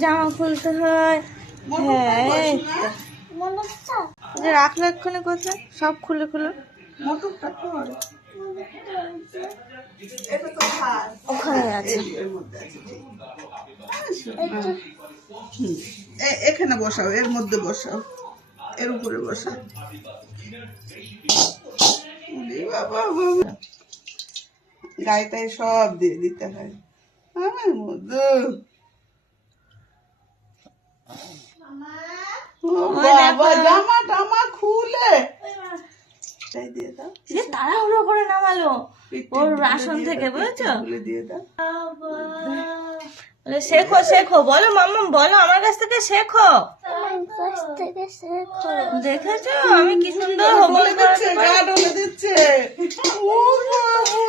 জামা খুলতে হয়। হ্যাঁ রাখল এক্ষুনি কোথায়? সব খুলে খুলে। ওখানে আছে। মধ্যে এখানে বসাও, এর মধ্যে বসাও, এর উপরে বসাও। গায়েটায় সব দিয়ে দিতে হয়। আমার মধু ও বাবা জামা টামা খুলে। তাই দিয়ে দাও। সে তাড়াহুড়ো করে নামালো। ওর রাশন থেকে বুঝেছ? খুলে দিয়ে দাও। বলে, শেখো শেখো বলো মাম্মা বলো আমার কাছ থেকে শেখো। দেখেছ? আমি কি সুন্দর হবল দিচ্ছে গা ডলে দিচ্ছে ও বাবা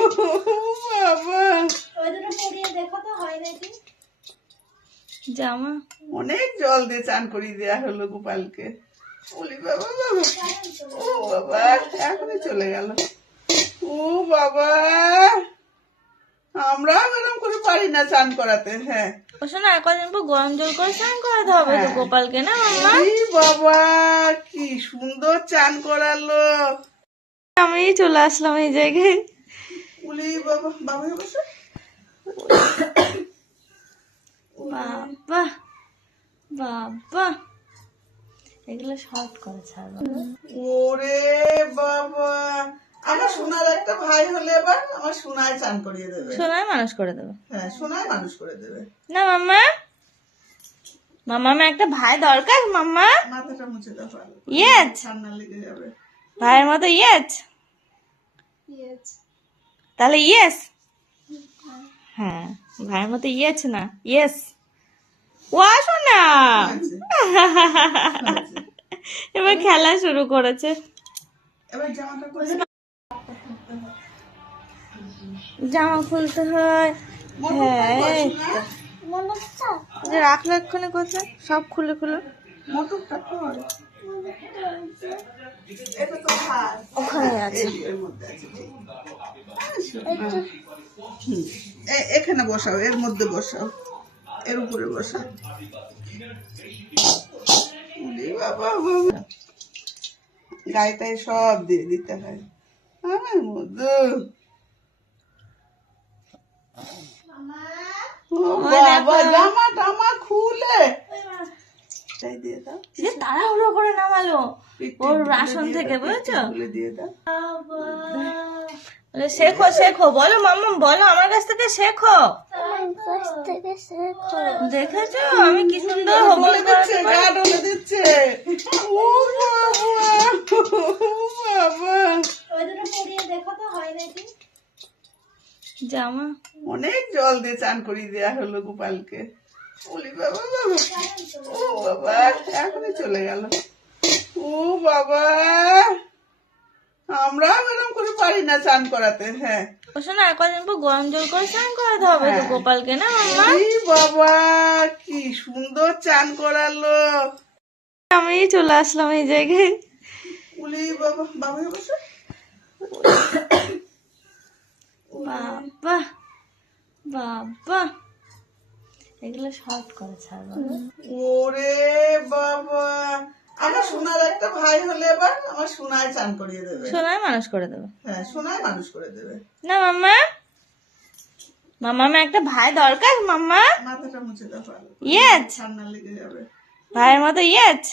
ও বাবা জামা অনেক জল দিয়ে চান করিয়ে দেয়া হলো গোপালকে বলি বাবা বাবা ও বাবা এখনই চলে গেল ও বাবা আমরা এরকম করে পারি না চান করাতে হ্যাঁ ও শোনা কদিন পর গরম জল করে স্নান করাতে হবে তো গোপালকে না মাম্মা বাবা কি সুন্দর চান করালো আমি চলে আসলাম এই জায়গায় উলি বাবা বাবা বসে বাবা বাবা। এগুলো শর্ট করে ছাড়বো। ওরে বাবা। আমার সোনার একটা ভাই হলে এবার আমার সোনায় চান করিয়ে দেবে। সোনায় মানুষ করে দেবে। হ্যাঁ সোনায় মানুষ করে দেবে। না মাম্মা। মাম্মা আমার একটা ভাই দরকার মাম্মা। মাথাটা মুছে দাও ইয়েস ঠান্ডা লেগে যাবে। ভাইয়ের মতো ইয়েস ইয়েস তাহলে ইয়েস। হ্যাঁ। ভাইয়ের মতো ইয়েছ না? ইয়েস ও আসো না! এবার খেলা শুরু করেছে। জামা খুলতে হয়। হ্যাঁ রাখল এক্ষুনি কোথায়? সব খুলে খুলে। মোটরটা ওখানে আছে। এখানে বসাও এর মধ্যে বসাও এর উপরে বসাও। গায়েটায় সব দিয়ে দিতে হয়। আমার মধু। বাবা জামা টামা খুলে। তাই দিয়ে দাও। সে তাড়াহুড়ো করে নামালো। ওর রাশন থেকে বুঝেছ? দিয়ে দাও। বলে, শেখো শেখো বলো মাম্মা বলো আমার কাছ থেকে শেখো। দেখেছ? আমি কি সুন্দর হবল বলে দিচ্ছে ও বাবা জামা। অনেক জল দিয়ে চান করিয়ে দেয়া হলো গোপালকে। বলি বাবা বাবা। ও বাবা এখনই চলে গেল। ও বাবা আমরা এরকম করে পারি না চান করাতে হ্যাঁ। ও শোনা কদিন পর গরম জল করে স্নান করাতে হবে তো গোপালকে না মাম্মা? বাবা কি সুন্দর চান করালো। আমি চলে আসলাম এই জায়গায়। উলি বাবা বাবা বসে। বাবা বাবা। এগুলো শর্ট করে ছাড়বো ওরে বাবা। আমার সোনার একটা ভাই হলে এবার আমার সোনায় চান করিয়ে দেবে। সোনায় মানুষ করে দেবে। হ্যাঁ সোনায় মানুষ করে দেবে। না মাম্মা। মাম্মা আমার একটা ভাই দরকার মাম্মা। মাথাটা মুছে দাও ইয়েস ঠান্ডা লেগে যাবে। ভাইয়ের মতো ইয়েস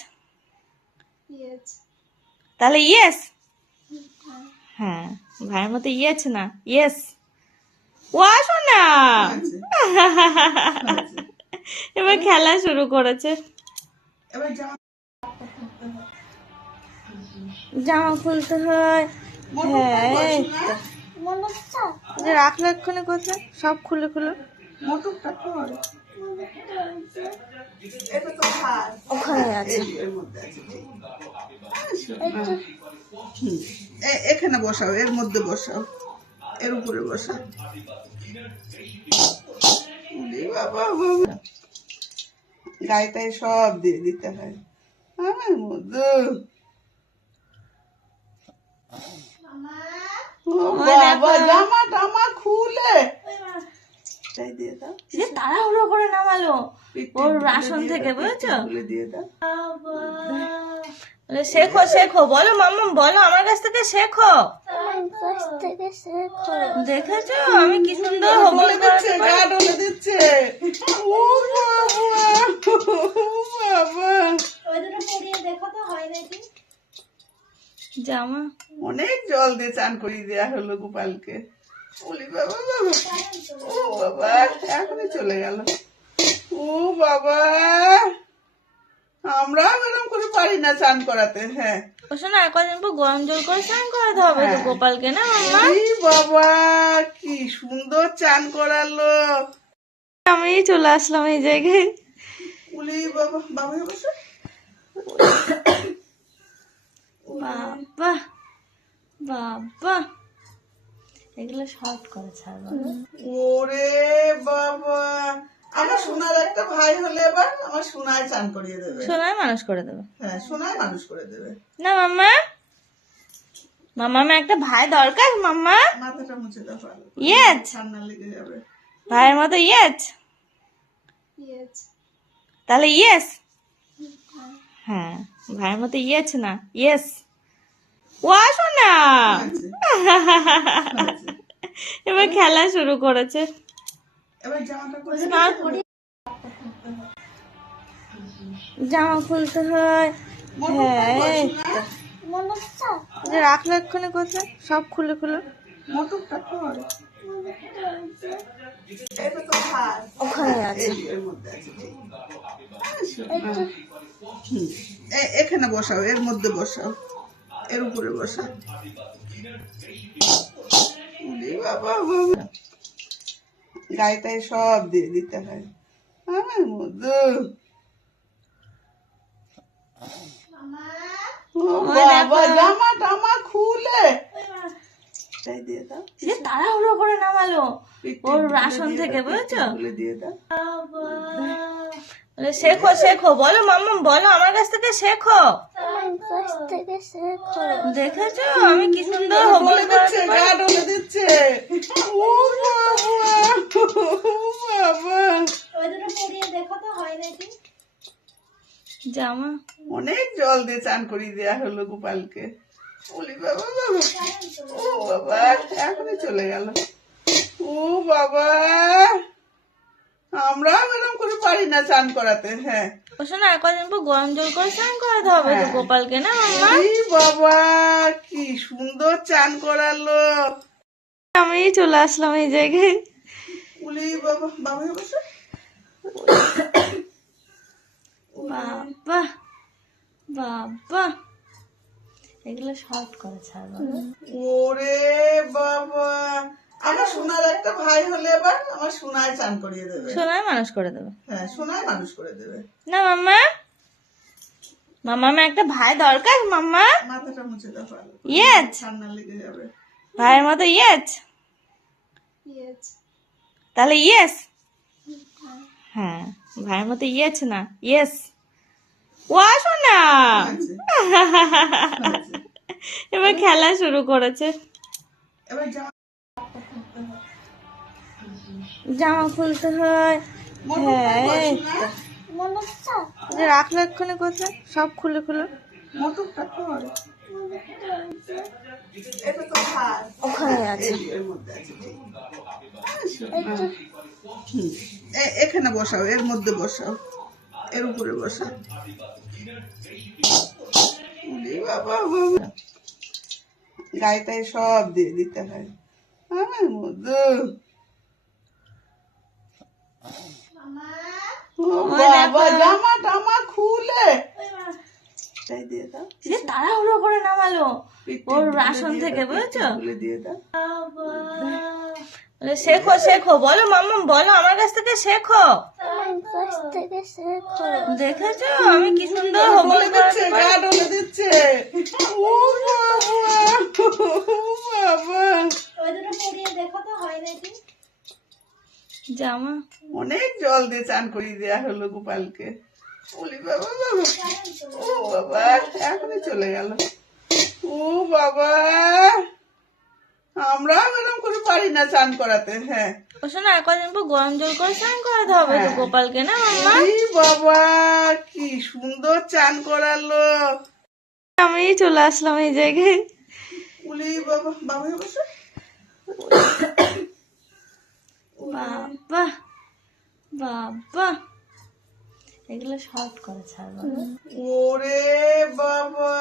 তাহলে ইয়েস। হ্যাঁ। ভাইয়ের মতো ইয়েছ না ইয়েস। ও আসো না এবার খেলা শুরু করেছে। জামা জামা খুলতে হয়। হ্যাঁ রাখল এক্ষুনি কোথায়? সব খুলে খুলে। ওখানে আছে। এখানে বসাও এর মধ্যে বসাও। এর উপরে ওরে বাবা বাবা। সব দিয়ে দিতে হয়। আমার মধু। বাবা জামা টামা খুলে। এটাই দিয়ে দাও। যে তাড়াহুড়ো করে নামালো। ওর আসন থেকে বুঝেছ? দিয়ে দাও। বলে, শেখো শেখো বলো মাম্মা বলো আমার কাছ থেকে শেখো। দেখেছ? আমি কি সুন্দর হোমওয়ার্ক ডলে দিচ্ছে ও বাবা ও বাবা জামা অনেক জল দিয়ে চান করিয়ে দেয়া হলো গোপালকে। বলি বাবা বাবা। ও বাবা এখনই চলে গেল। ও বাবা। আমরাও এরকম করে পারি না চান করাতে হ্যাঁ। ও শোনা কদিন পর গরম জল করে স্নান করাতে হবে তো হ্যাঁ। গোপালকে না মাম্মা? বাবা কি সুন্দর চান করালো। আমি চলে আসলাম এই জায়গায়। উলি বাবা বাবা বসে। বাবা বাবা। এগুলো শর্ট করে ছাড়বো। ওরে বাবা। আমার সোনার একটা ভাই হলে এবার আমার সোনায় চান করিয়ে দেবে। সোনায় মানুষ করে দেবে। হ্যাঁ সোনায় মানুষ করে দেবে। না মাম্মা। মাম্মা আমার একটা ভাই দরকার মাম্মা। মাথাটা মুছে দাও ইয়েস ঠান্ডা লেগে যাবে। ভাইয়ের মতো ইয়েস তাহলে ইয়েস? হ্যাঁ। ভাইয়ের মতো ইয়েছ না ইয়েস। না। এবার খেলা শুরু করেছে। এবার জামাটা করে জামা খুলতে হয়। হ্যাঁ রাখল এক্ষুনি কোথায়? সব খুলে খুলে। মোটরটা কর এটা তো ভাত ওখানে আছে। এই মধ্যে আছে এ- এখানে বসাও এর মধ্যে বসাও এর উপরে বসাও। বাবা বাবা। গায়েটায় সব দিয়ে দিতে হয়। আমার মধু। বাবা জামা টামা খুলে। যে তাড়াহুড়ো করে নামালো। ওর আসন থেকে বুঝেছ? শেখো শেখো। বলো মাম্মা বলো আমার কাছ থেকে শেখো। দেখেছ? আমি কি সুন্দর বলে হোমওয়ার্ক দিচ্ছে গা ডলে দিচ্ছে ও বাবা ও বাবা জামা। অনেক জল দিয়ে চান করিয়ে দেয়া হলো গোপালকে। বলি বাবা বাবা। ও বাবা এখনই চলে গেল। ও বাবা। আমরাও এরকম করে পারি না চান করাতে হ্যাঁ। ও শোনা কদিন পর গরম জল করে স্নান করাতে হবে তো হ্যাঁ। গোপালকে না মাম্মা? বাবা কি সুন্দর চান করালো। আমি চলে আসলাম এই জায়গায়। উলি বাবা বাবা বসে বাবা বাবা। এগুলো শর্ট করে ছাড়বো ওরে বাবা। আমার সোনার একটা ভাই হলে এবার আমার সোনায় চান করিয়ে দেবে। সোনায় মানুষ করে দেবে। হ্যাঁ সোনায় মানুষ করে দেবে। না মাম্মা। মাম্মা আমার একটা ভাই দরকার মাম্মা। মাথাটা মুছে দাও ইয়েস ঠান্ডা লেগে যাবে। ভাইয়ের মতো ইয়েস তাহলে ইয়েস। হ্যাঁ। ভাইয়ের মতো ইয়েছ না ইয়েস। ও আসো না। এবার খেলা শুরু করেছে। জামা খুলতে হয়। হ্যাঁ যে রাখল এক্ষুনি কোথায় সব খুলে খুলে। ওখানে আছে। এখানে বসাও এর মধ্যে বসাও। এর উপরে বাবা বাবা। সব দিয়ে দিতে হয়। আমার মধু। বাবা জামা টামা খুলে। এটাই দিয়ে দাও। যে তাড়াহুড়ো করে নামালো। ওর আসন থেকে বুঝেছ? দিয়ে দাও। বলে, শেখো শেখো বলো মাম্মা বলো আমার কাছ থেকে শেখো। দেখেছ? আমি কি সুন্দর বলে দিচ্ছে গা ডলে দিচ্ছে। ও বাবা ও বাবা জামা। অনেক জল দিয়ে চান করিয়ে দেয়া হলো গোপালকে। বলি বাবা বাবা ও বাবা এখনই চলে গেল। ও বাবা আমরাও এরকম করে পারি না চান করাতে হ্যাঁ। ও শোনা কদিন পর গরম জল করে স্নান করাতে হবে তো গোপালকে না মাম্মা? বাবা কি সুন্দর চান করালো। আমি চলে আসলাম এই জায়গায়। উলি বাবা বাবা বসে। বাবা বাবা। এগুলো শর্ট করে ছাড়বো। ওরে বাবা!